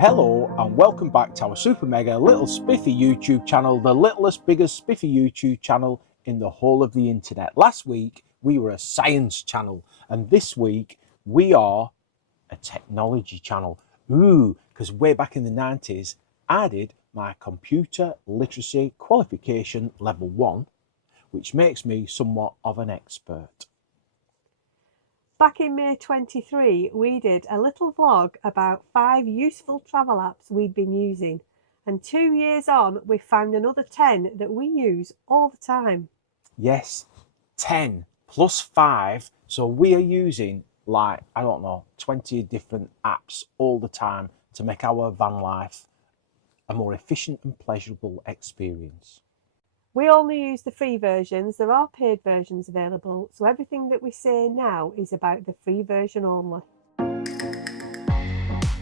Hello and welcome back to our super mega little spiffy YouTube channel, the littlest biggest spiffy YouTube channel in the whole of the internet. Last week we were a science channel and this week we are a technology channel. Ooh, because way back in the 90s I did my computer literacy qualification level 1, which makes me somewhat of an expert. Back in May 23, we did a little vlog about 5 useful travel apps we'd been using. And 2 years on, we found another 10 that we use all the time. Yes, 10 plus 5. So we are using like, I don't know, 20 different apps all the time to make our van life a more efficient and pleasurable experience. We only use the free versions. There are paid versions available, so everything that we say now is about the free version only.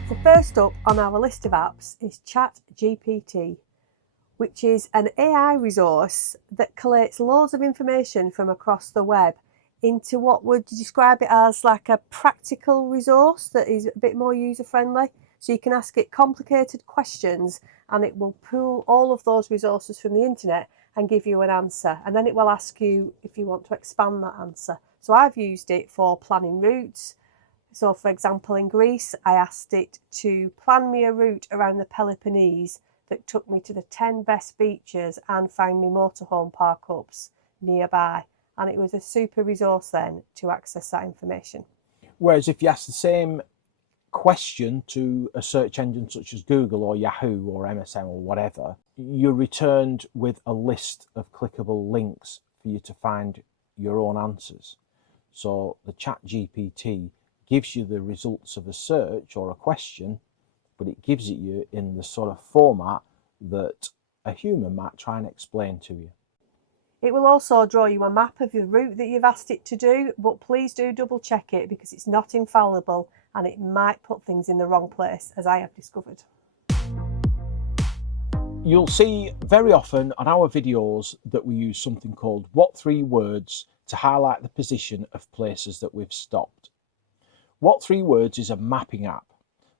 So first up on our list of apps is ChatGPT, which is an AI resource that collates loads of information from across the web into what would describe it as like a practical resource that is a bit more user-friendly. So you can ask it complicated questions and it will pull all of those resources from the internet and give you an answer, and then it will ask you if you want to expand that answer. So I've used it for planning routes. So for example, in Greece, I asked it to plan me a route around the Peloponnese that took me to the 10 best beaches and found me motorhome park-ups nearby. And it was a super resource then to access that information. Whereas if you ask the same question to a search engine such as Google or Yahoo or MSN or whatever, you're returned with a list of clickable links for you to find your own answers. So the ChatGPT gives you the results of a search or a question, but it gives it you in the sort of format that a human might try and explain to you. It will also draw you a map of the route that you've asked it to do, but please do double check it because it's not infallible and it might put things in the wrong place, as I have discovered. You'll see very often on our videos that we use something called What 3 Words to highlight the position of places that we've stopped. What 3 Words is a mapping app.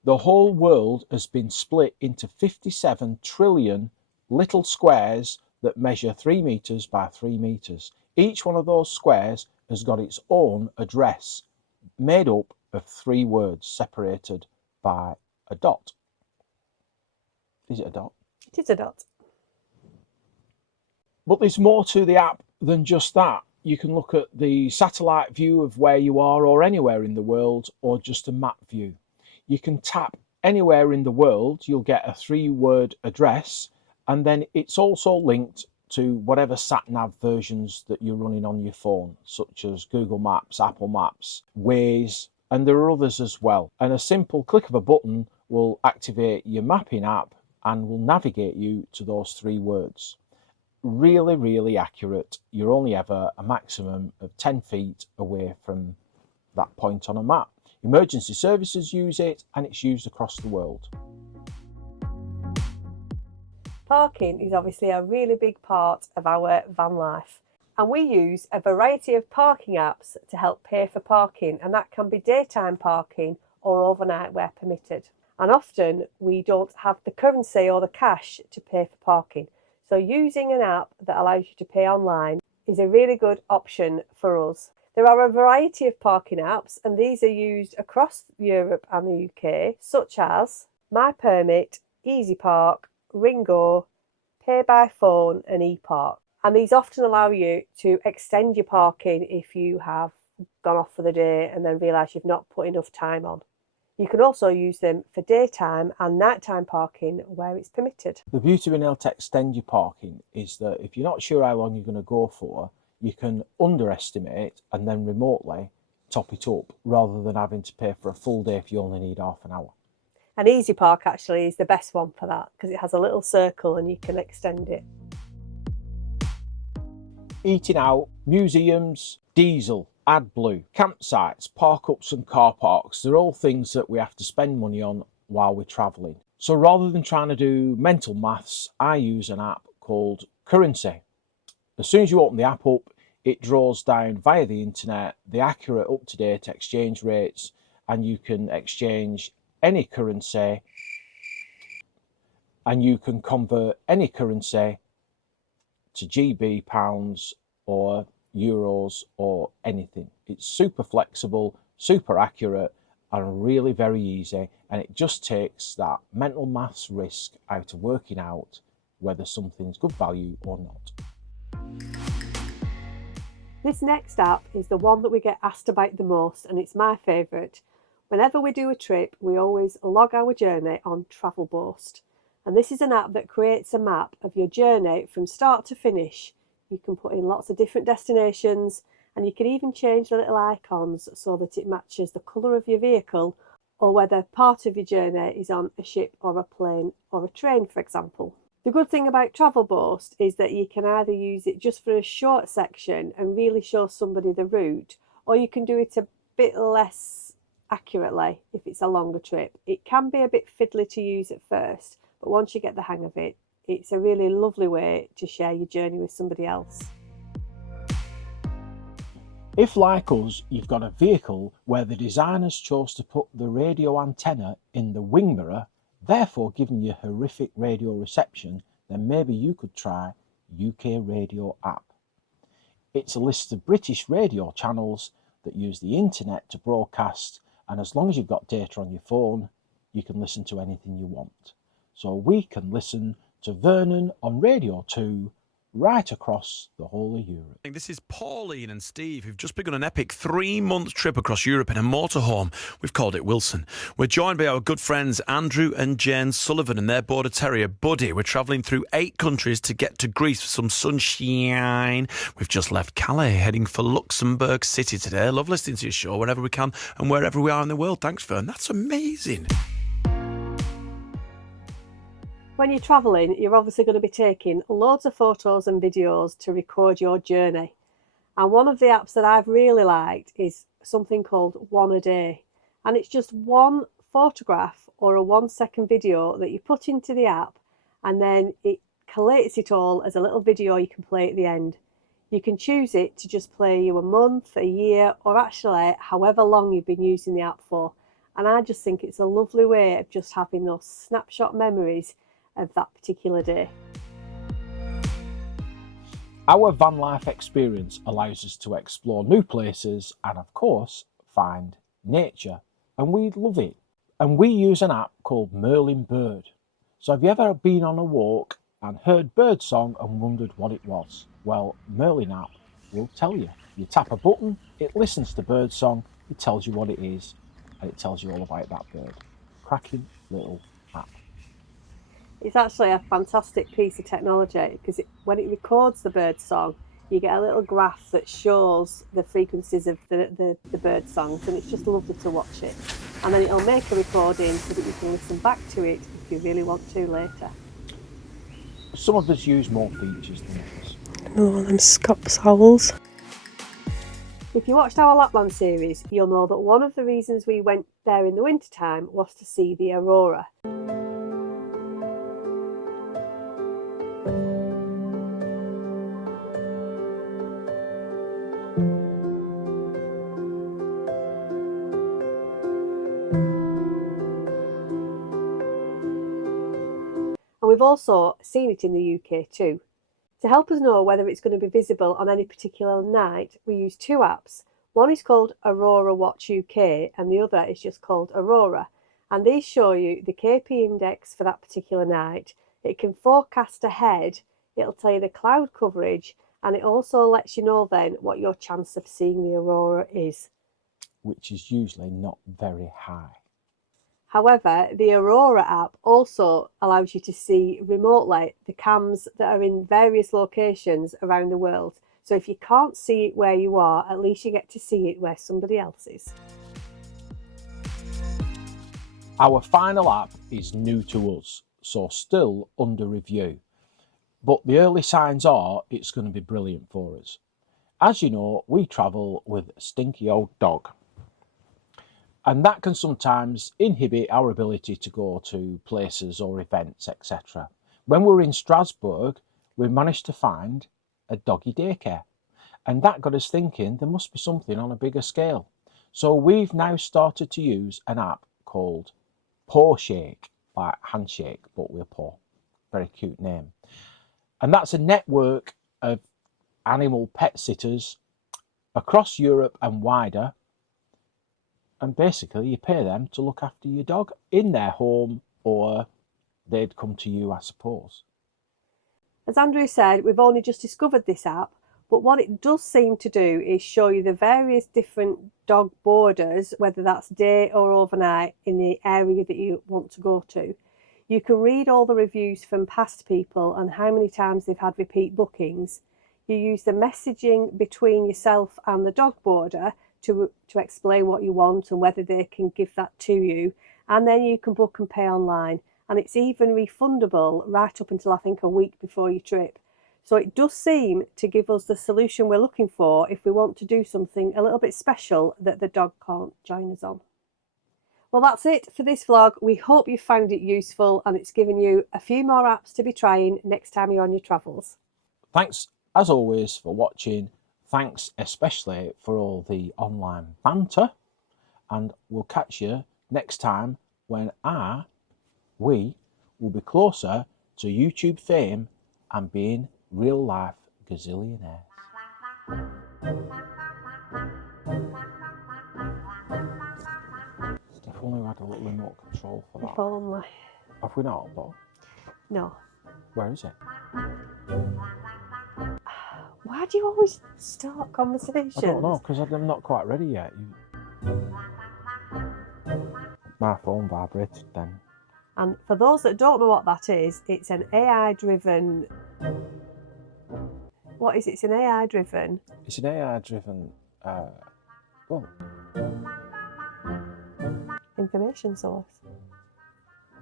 The whole world has been split into 57 trillion little squares that measure 3 meters by 3 meters. Each one of those squares has got its own address, made up of 3 words separated by a dot. Is it a dot? It is a dot. But there's more to the app than just that. You can look at the satellite view of where you are or anywhere in the world, or just a map view. You can tap anywhere in the world, you'll get a 3-word address, and then it's also linked to whatever sat-nav versions that you're running on your phone, such as Google Maps, Apple Maps, Waze, and there are others as well. And a simple click of a button will activate your mapping app and will navigate you to those 3 words. Really, really accurate. You're only ever a maximum of 10 feet away from that point on a map. Emergency services use it and it's used across the world. Parking is obviously a really big part of our van life, and we use a variety of parking apps to help pay for parking, and that can be daytime parking or overnight where permitted. And often we don't have the currency or the cash to pay for parking, so using an app that allows you to pay online is a really good option for us. There are a variety of parking apps, and these are used across Europe and the UK, such as My Permit, Easy Park, Ringo, Pay by Phone and ePark. And these often allow you to extend your parking if you have gone off for the day and then realise you've not put enough time on. You can also use them for daytime and nighttime parking where it's permitted. The beauty of being able to extend your parking is that if you're not sure how long you're going to go for, you can underestimate and then remotely top it up rather than having to pay for a full day if you only need half an hour. And Easy Park actually is the best one for that because it has a little circle and you can extend it. Eating out, museums, diesel, AdBlue, campsites, park-ups and car parks, they're all things that we have to spend money on while we're travelling. So rather than trying to do mental maths, I use an app called Currency. As soon as you open the app up, it draws down via the internet the accurate up-to-date exchange rates, and you can exchange any currency and you can convert any currency to GB, pounds or euros or anything. It's super flexible, super accurate and really very easy, and it just takes that mental maths risk out of working out whether something's good value or not. This next app is the one that we get asked about the most, and it's my favourite. Whenever we do a trip, we always log our journey on TravelBoast. And this is an app that creates a map of your journey from start to finish. You can put in lots of different destinations, and you can even change the little icons so that it matches the colour of your vehicle, or whether part of your journey is on a ship or a plane or a train, for example. The good thing about TravelBoast is that you can either use it just for a short section and really show somebody the route, or you can do it a bit less accurately if it's a longer trip. It can be a bit fiddly to use at first, but once you get the hang of it, it's a really lovely way to share your journey with somebody else. If, like us, you've got a vehicle where the designers chose to put the radio antenna in the wing mirror, therefore giving you horrific radio reception, then maybe you could try UK Radio app. It's a list of British radio channels that use the internet to broadcast, and as long as you've got data on your phone, you can listen to anything you want. So we can listen to Vernon on Radio 2 right across the whole of Europe. This is Pauline and Steve, who've just begun an epic 3-month trip across Europe in a motorhome. We've called it Wilson. We're joined by our good friends Andrew and Jane Sullivan and their border terrier Buddy. We're travelling through 8 countries to get to Greece for some sunshine. We've just left Calais, heading for Luxembourg City today. Love listening to your show whenever we can and wherever we are in the world. Thanks, Vern. That's amazing. When you're travelling, you're obviously going to be taking loads of photos and videos to record your journey. And one of the apps that I've really liked is something called One a Day. And it's just one photograph or a 1-second video that you put into the app, and then it collates it all as a little video you can play at the end. You can choose it to just play you a month, a year, or actually however long you've been using the app for. And I just think it's a lovely way of just having those snapshot memories of that particular day. Our van life experience allows us to explore new places and, of course, find nature, and we love it. And we use an app called Merlin Bird. So have you ever been on a walk and heard birdsong and wondered what it was? Well, Merlin app will tell you. You tap a button, it listens to birdsong, it tells you what it is, and it tells you all about that bird. Cracking little app. It's actually a fantastic piece of technology because when it records the bird song, you get a little graph that shows the frequencies of the bird songs, and it's just lovely to watch it. And then it'll make a recording so that you can listen back to it if you really want to later. Some of us use more features than others. Oh, them Scots owls. If you watched our Lapland series, you'll know that one of the reasons we went there in the wintertime was to see the Aurora. And we've also seen it in the UK too. To help us know whether it's going to be visible on any particular night, we use 2 apps. One is called Aurora Watch UK and the other is just called Aurora. And these show you the KP index for that particular night. It can forecast ahead, it'll tell you the cloud coverage, and it also lets you know then what your chance of seeing the Aurora is. Which is usually not very high. However, the Aurora app also allows you to see remotely the cams that are in various locations around the world. So if you can't see it where you are, at least you get to see it where somebody else is. Our final app is new to us, so still under review. But the early signs are it's going to be brilliant for us. As you know, we travel with a stinky old dog. And that can sometimes inhibit our ability to go to places or events, etc. When we were in Strasbourg, we managed to find a doggy daycare. And that got us thinking there must be something on a bigger scale. So we've now started to use an app called Paw Shake, like handshake, but with a paw. Very cute name. And that's a network of animal pet sitters across Europe and wider. And basically, you pay them to look after your dog in their home, or they'd come to you, I suppose. As Andrew said, we've only just discovered this app, but what it does seem to do is show you the various different dog boarders, whether that's day or overnight, in the area that you want to go to. You can read all the reviews from past people and how many times they've had repeat bookings. You use the messaging between yourself and the dog boarder to explain what you want and whether they can give that to you. And then you can book and pay online. And it's even refundable right up until I think a week before your trip. So it does seem to give us the solution we're looking for if we want to do something a little bit special that the dog can't join us on. Well, that's it for this vlog. We hope you found it useful and it's given you a few more apps to be trying next time you're on your travels. Thanks, as always, for watching. Thanks especially for all the online banter. And we'll catch you next time when we will be closer to YouTube fame and being real-life gazillionaires. If only we had a little remote control for that. If only. Have we not, Bob? No. Where is it? Why do you always start conversations? I don't know, because I'm not quite ready yet. My phone vibrated then. And for those that don't know what that is, it's an AI-driven... What is it? It's an AI-driven... It's an AI-driven... well... information source.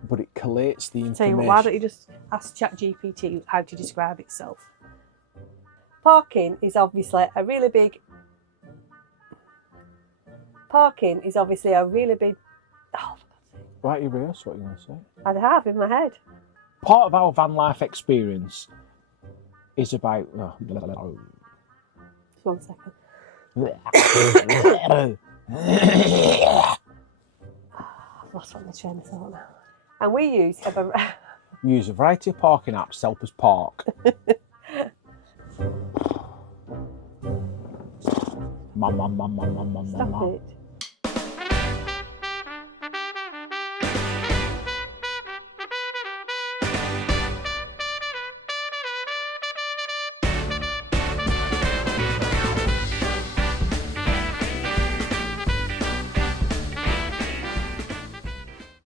But it collates the information. Tell you what, why don't you just ask ChatGPT how to describe itself? Parking is obviously a really big... Parking is obviously a really big... Oh, Right, you rehearse what you're going to say. I have in my head. Part of our van life experience is about... Just 1 second. I've lost what my train of thought now. And we use a variety of parking apps to help us park. Stop it.